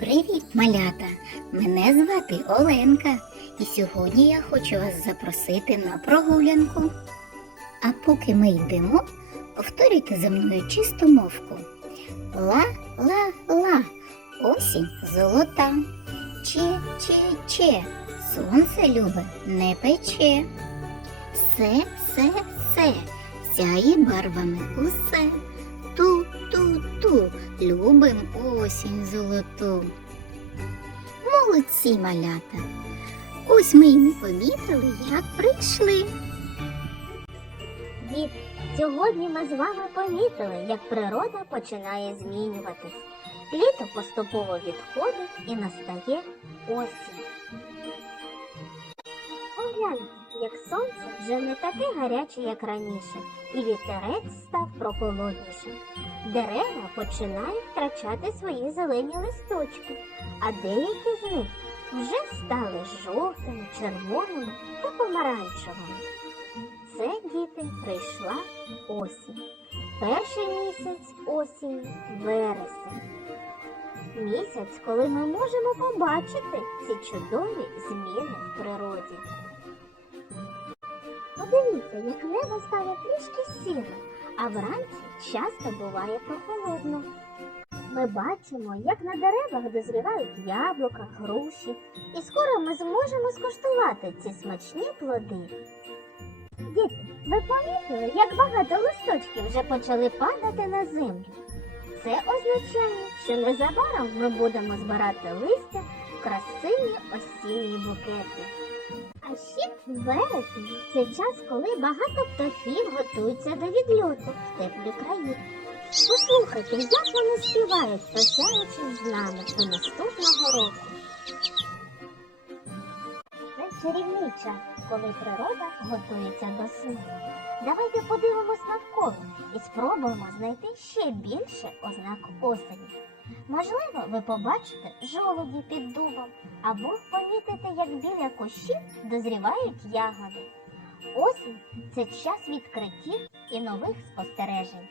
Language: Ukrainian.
Привіт, малята! Мене звати Оленка, і сьогодні я хочу вас запросити на прогулянку. А поки ми йдемо, повторюйте за мною чисту мовку. Ла-ла-ла, осінь золота. Че-че-че, сонце любе не пече. Се-се-се, сяє барвами усе. Ту-ту-ту, любим осінь золоту. Молодці малята. Ось ми й не помітили, як прийшли. Дід, сьогодні ми з вами помітили, як природа починає змінюватись. Літо поступово відходить і настає осінь. Погляньте, як сонце вже не таке гаряче, як раніше, і вітерець став прохолоднішим. Дерева починають втрачати свої зелені листочки, а деякі з них вже стали жовтими, червоними та помаранчевими. Це діти прийшла осінь. Перший місяць осінь вересень. Місяць, коли ми можемо побачити ці чудові зміни в природі. Подивіться, як небо стало трішки сірим, а вранці часто буває прохолодно. Ми бачимо, як на деревах дозрівають яблука, груші, і скоро ми зможемо скуштувати ці смачні плоди. Діти, ви помітили, як багато листочків вже почали падати на землю? Це означає, що незабаром ми будемо збирати листя в красиві осінні букети. А ще вересень це час, коли багато птахів готуються до відльоту в теплі краї. Послухайте, як вони співають, прощаючись з нами до наступного року. Це чарівний час, коли природа готується до сну. Давайте подивимось навколо і спробуємо знайти ще більше ознак осені. Можливо, ви побачите жолуді під дубом або помітите, як біля кущів дозрівають ягоди. Осінь це час відкриттів і нових спостережень.